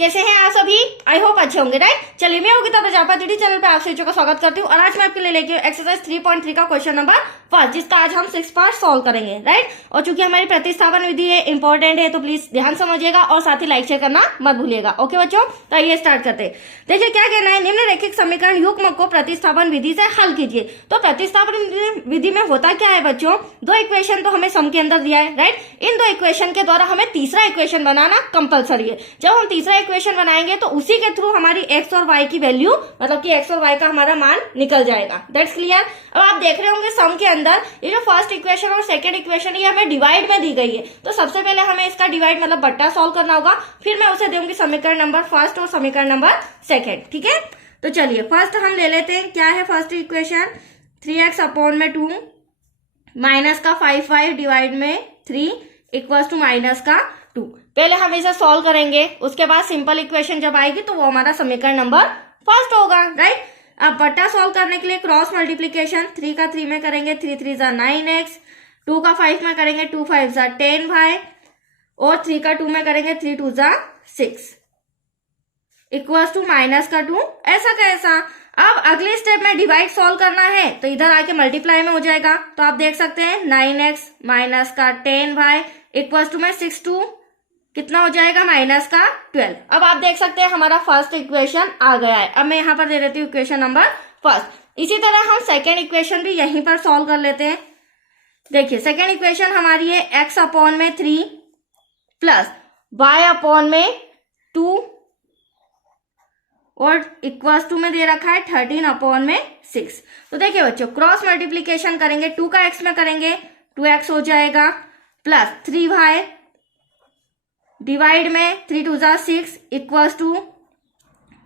कैसे हैं आप सभी? आई होप अच्छे होंगे, राइट। चलिए मैं होगी प्रजापति टीडी चैनल पे आप सभी का स्वागत करती हूँ और आज मैं आपके लिए लेके एक्सरसाइज 3.3 का क्वेश्चन नंबर 1 जिसका आज हम 6 पार्ट सॉल्व करेंगे, राइट। और चूंकि हमारी प्रतिस्थापन विधि है, इंपॉर्टेंट है, तो प्लीज ध्यान समझिएगा और साथ ही लाइक शेयर करना मत भूलिएगा। ओके बच्चों, तो आइए स्टार्ट करते हैं। देखिए क्या कहना है, निम्नलिखित समीकरण युग्म को प्रतिस्थापन विधि से हल कीजिए। तो प्रतिस्थापन विधि में होता क्या है बच्चों, दो इक्वेशन तो हमें सम के अंदर दिया है, राइट। इन दो इक्वेशन के द्वारा हमें तीसरा इक्वेशन बनाना कंपलसरी है। जब हम तीसरा इक्वेशन बनाएंगे तो उसी के थ्रू हमारी एक्स और वाई की वैल्यू, मतलब कि एक्स और वाई का हमारा मान निकल जाएगा। That's clear. अब आप देख रहे होंगे सम के अंदर ये जो फर्स्ट इक्वेशन और सेकंड इक्वेशन ये हमें डिवाइड में दी गई है, तो सबसे पहले हमें इसका डिवाइड मतलब बट्टा सॉल्व करना होगा, फिर मैं उसे दूंगी समीकरण नंबर फर्स्ट और समीकरण नंबर सेकंड, ठीक है। तो चलिए फर्स्ट हम ले लेते हैं। क्या है फर्स्ट इक्वेशन, 3x अपॉन में 2 माइनस का 5 डिवाइड में 3 इक्वल्स टू माइनस का 2। पहले हम इसे सॉल्व करेंगे, उसके बाद सिंपल इक्वेशन जब आएगी तो वो हमारा समीकरण नंबर फर्स्ट होगा, राइट। अब बट्टा सॉल्व करने के लिए क्रॉस मल्टीप्लीकेशन, 3 का 3 में करेंगे 3 3 जा 9x, 2 का 5 में करेंगे 2 5 जा 10y और 3 का 2 में करेंगे 3 2 जा 6 इक्वल्स टू माइनस का 2। ऐसा कैसा, अब अगले स्टेप में डिवाइड सॉल्व करना है तो इधर आके मल्टीप्लाई में हो जाएगा। तो आप देख सकते हैं 9x माइनस का 10y इक्वल्स टू में 6 2 कितना हो जाएगा माइनस का 12। अब आप देख सकते हैं हमारा फर्स्ट इक्वेशन आ गया है। अब मैं यहाँ पर दे देती हूँ इक्वेशन नंबर फर्स्ट। इसी तरह हम सेकेंड इक्वेशन भी यहीं पर सॉल्व कर लेते हैं। देखिए सेकेंड इक्वेशन हमारी है x अपॉन में 3 प्लस y अपॉन में 2 और इक्वल्स टू में दे रखा है 13 अपॉन में 6। तो देखिए बच्चों क्रॉस मल्टीप्लीकेशन करेंगे, 2 का x में करेंगे 2x हो जाएगा प्लस 3y डिवाइड में 3 2 जा 6 इक्वल्स टू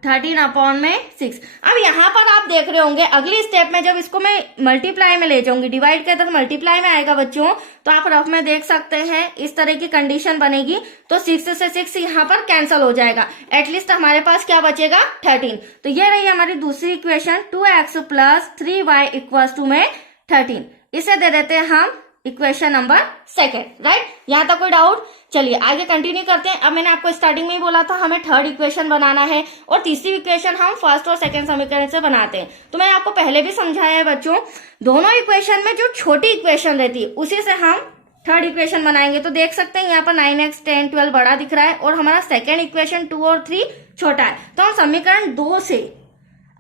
13 अपॉन में 6। अब यहाँ पर आप देख रहे होंगे अगली स्टेप में जब इसको मैं मल्टीप्लाई में ले जाऊंगी, डिवाइड के अंदर मल्टीप्लाई में आएगा बच्चों, तो आप रफ में देख सकते हैं इस तरह की कंडीशन बनेगी। तो 6 से 6 यहाँ पर कैंसिल हो जाएगा, एटलीस्ट हमारे पास क्या बचेगा 13। तो ये रही हमारी दूसरी equation 2x plus 3y equals to में 13। इसे दे देते हैं हम इक्वेशन नंबर सेकेंड, राइट। यहाँ तक कोई डाउट? चलिए आगे कंटिन्यू करते हैं। अब मैंने आपको स्टार्टिंग में ही बोला था हमें थर्ड इक्वेशन बनाना है और तीसरी इक्वेशन हम फर्स्ट और सेकंड समीकरण से बनाते हैं। तो मैंने आपको पहले भी समझाया है बच्चों, दोनों इक्वेशन में जो छोटी इक्वेशन रहती है उसी से हम थर्ड इक्वेशन बनाएंगे। तो देख सकते हैं यहाँ पर 9x 10 12 बड़ा दिख रहा है और हमारा सेकेंड इक्वेशन 2 और 3 छोटा है। तो हम समीकरण 2 से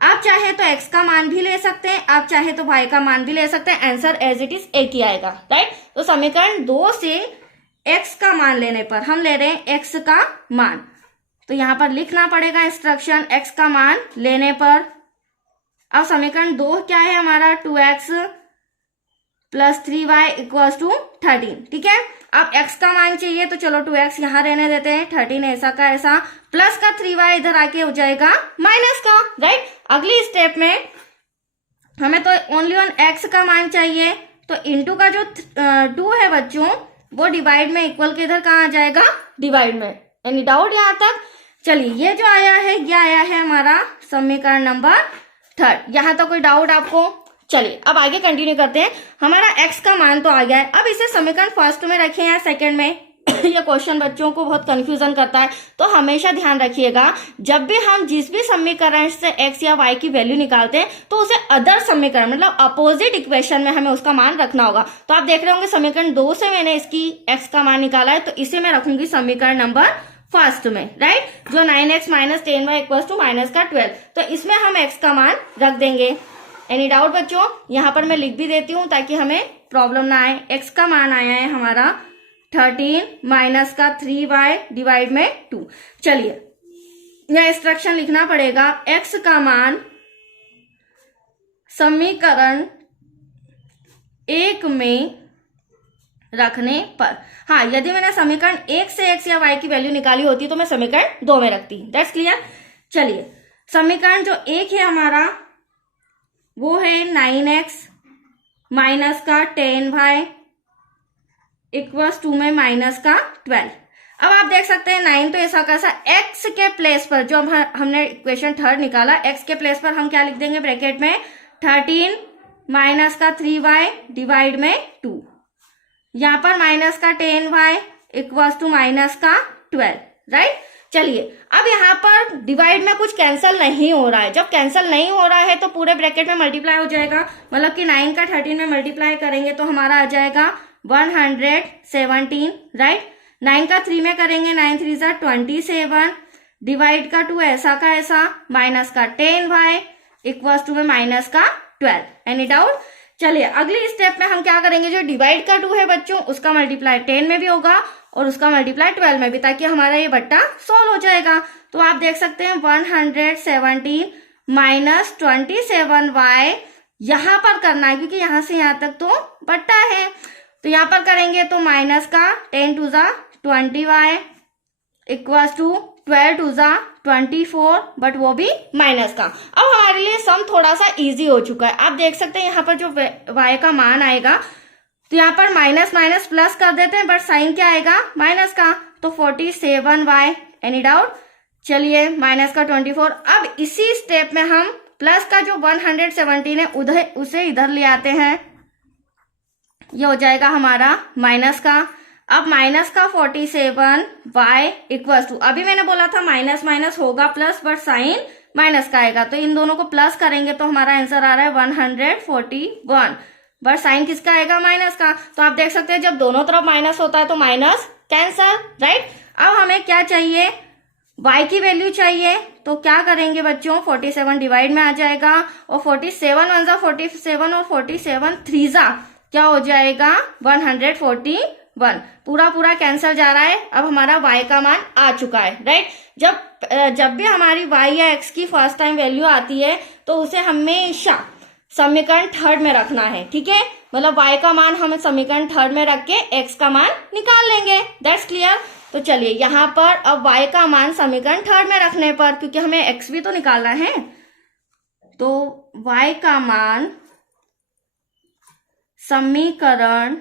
आप चाहे तो x का मान भी ले सकते हैं, आप चाहे तो y का मान भी ले सकते हैं, आंसर एज इट इज एक ही आएगा, राइट। तो समीकरण 2 से x का मान लेने पर हम ले रहे हैं x का मान, तो यहां पर लिखना पड़ेगा इंस्ट्रक्शन x का मान लेने पर। अब समीकरण 2 क्या है हमारा 2x plus 3y equals to 13, ठीक है। अब x का मान चाहिए तो चलो 2x यहां रहने देते हैं, 13 ऐसा का ऐसा प्लस का 3y इधर आके हो जाएगा माइनस का, राइट। अगली स्टेप में हमें तो ओनली ऑन x का मान चाहिए, तो इनटू का जो 2 है बच्चों वो डिवाइड में इक्वल के इधर कहाँ आ जाएगा डिवाइड में। एनी डाउट यहाँ तक? चलिए ये जो आया है ये आया है हमारा समीकरण नंबर थर्ड। यहाँ तक कोई डाउट आपको? चलिए अब आगे कंटिन्यू करते हैं। हमारा x का मान तो आ गया है, अब इसे समीकरण फर्स्ट में रखें या सेकंड में ये क्वेश्चन बच्चों को बहुत कंफ्यूजन करता है, तो हमेशा ध्यान रखिएगा जब भी हम जिस भी समीकरण से x या y की वैल्यू निकालते हैं तो उसे अदर समीकरण मतलब अपोजिट इक्वेशन में हमें उसका मान रखना होगा। तो आप देख रहे होंगे समीकरण 2 से मैंने इसकी x का मान निकाला है, तो इसे मैं रखूंगी समीकरण नंबर फर्स्ट में, राइट। जो 9x minus 10y equals to minus का 12, तो इसमें हम x का मान रख देंगे। एनी डाउट बच्चों? यहाँ पर मैं लिख भी देती हूँ ताकि हमें प्रॉब्लम ना आए। x का मान आया है हमारा 13 माइनस का 3y डिवाइड में 2। चलिए यह इंस्ट्रक्शन लिखना पड़ेगा, x का मान समीकरण 1 में रखने पर, हाँ यदि मैंने समीकरण 1 से x या y की वैल्यू निकाली होती तो मैं समीकरण 2 में रखती। That's clear. चलिए समीकरण जो 1 है हमारा वो है 9x माइनस का 10y इक्वल्स 2 में माइनस का 12। अब आप देख सकते हैं 9 तो ऐसा कैसा x के प्लेस पर जो हमने इक्वेशन थर्ड निकाला, x के प्लेस पर हम क्या लिख देंगे ब्रैकेट में 13 माइनस का 3y डिवाइड में 2, यहाँ पर माइनस का 10y इक्वल्स टू माइनस का 12, राइट। चलिए अब यहाँ पर डिवाइड में कुछ कैंसिल नहीं हो रहा है। जब कैंसिल नहीं हो रहा है तो पूरे ब्रैकेट में मल्टीप्लाई हो जाएगा, मतलब कि 9 का 13 में मल्टीप्लाई करेंगे तो हमारा आ जाएगा 117, राइट। 9 का 3 में करेंगे 9 3 ज़ा 27, डिवाइड का 2 ऐसा का ऐसा, माइनस का 10y इक्वल्स टू में माइनस का 12। Any doubt? चलिए अगली स्टेप में हम क्या करेंगे, जो डिवाइड का 2 है बच्चों उसका मल्टीप्लाई 10 में भी होगा और उसका मल्टीप्लाई 12 में भी, ताकि हमारा ये बट्टा सोल्व हो जाएगा। तो आप देख सकते हैं 117 माइनस 27y यहाँ पर करना है, क्योंकि यहाँ से यहाँ तक तो बट्टा है। तो यहाँ पर करेंगे तो माइनस का 10 2 ज़ा 20y इक्वल्स टू 12 2 ज़ा 24, बट वो भी माइनस का। अब हमारे लिए सम थोड़ा सा इजी हो चुका है। आप देख सकते हैं यहाँ पर जो y का मान आएगा तो यहाँ पर माइनस माइनस प्लस कर देते हैं, बट साइन क्या आएगा, माइनस का। तो 47y। Any doubt? चलिए माइनस का 24। अब इसी स्टेप में हम प्लस का जो 117 है उधर उसे इधर ले आते हैं, ये हो जाएगा हमारा माइनस का। अब माइनस का 47y इक्वल्स टू, अभी मैंने बोला था माइनस माइनस होगा प्लस, बट साइन माइनस का आएगा, तो इन दोनों को प्लस करेंगे तो हमारा आंसर आ रहा है 141, बट साइन किसका आएगा, माइनस का। तो आप देख सकते हैं जब दोनों तरफ माइनस होता है तो माइनस कैंसल, राइट। अब हमें क्या चाहिए, y की वैल्यू चाहिए। तो क्या करेंगे बच्चों, 47 डिवाइड में आ जाएगा और 47 1 ज़ा 47 और 47 3 ज़ा क्या हो जाएगा 141। पूरा पूरा कैंसल जा रहा है। अब हमारा y का मान आ चुका है, राइट। जब भी हमारी y या x की फर्स्ट टाइम वैल्यू आती है तो उसे हमेशा समीकरण थर्ड में रखना है, ठीक है। मतलब y का मान हम समीकरण थर्ड में रख के x का मान निकाल लेंगे। That's clear. तो चलिए यहाँ पर अब y का मान समीकरण थर्ड में रखने पर, क्योंकि हमें x भी तो निकालना है, तो y का मान समीकरण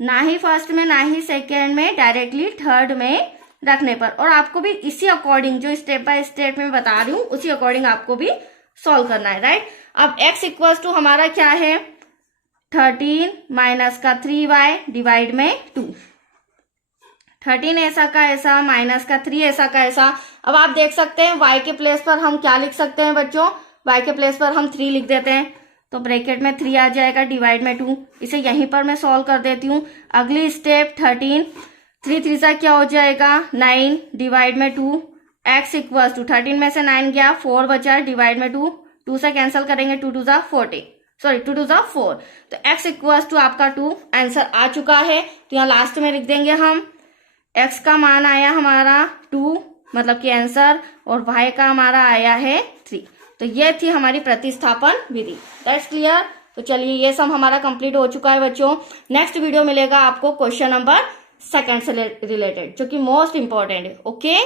ना ही फर्स्ट में ना ही सेकेंड में, डायरेक्टली थर्ड में रखने पर। और आपको भी इसी अकॉर्डिंग जो स्टेप बाय स्टेप में बता रही हूँ उसी अकॉर्डिंग आपको भी सॉल्व करना है, राइट। अब x इक्वल्स टू हमारा क्या है 13 माइनस का 3y डिवाइड में 2, 13 ऐसा का ऐसा माइनस का 3 ऐसा का ऐसा। अब आप देख सकते हैं y के प्लेस पर हम क्या लिख सकते हैं बच्चों, y के प्लेस पर हम 3 लिख देते हैं, तो ब्रैकेट में 3 आ जाएगा डिवाइड में 2। इसे यहीं पर मैं सॉल्व कर देती हूँ। अगली स्टेप 13, 3 3 सा क्या हो जाएगा 9 डिवाइड में 2, x इक्वल्स टू 13 में से 9 गया 4 बचा डिवाइड में 2, 2 से कैंसिल करेंगे 2 2 ज़ा 40, सॉरी 2 2 ज़ा 4। तो x इक्वल्स टू आपका 2 आंसर आ चुका है। तो यहाँ लास्ट में लिख देंगे हम x का मान आया हमारा 2 मतलब कि आंसर, और y का हमारा आया है 3। तो ये थी हमारी प्रतिस्थापन विधि। That's clear. तो चलिए ये सब हमारा कंप्लीट हो चुका है बच्चों। नेक्स्ट वीडियो मिलेगा आपको क्वेश्चन नंबर 2 से रिलेटेड, जो कि मोस्ट इंपॉर्टेंट है। ओके।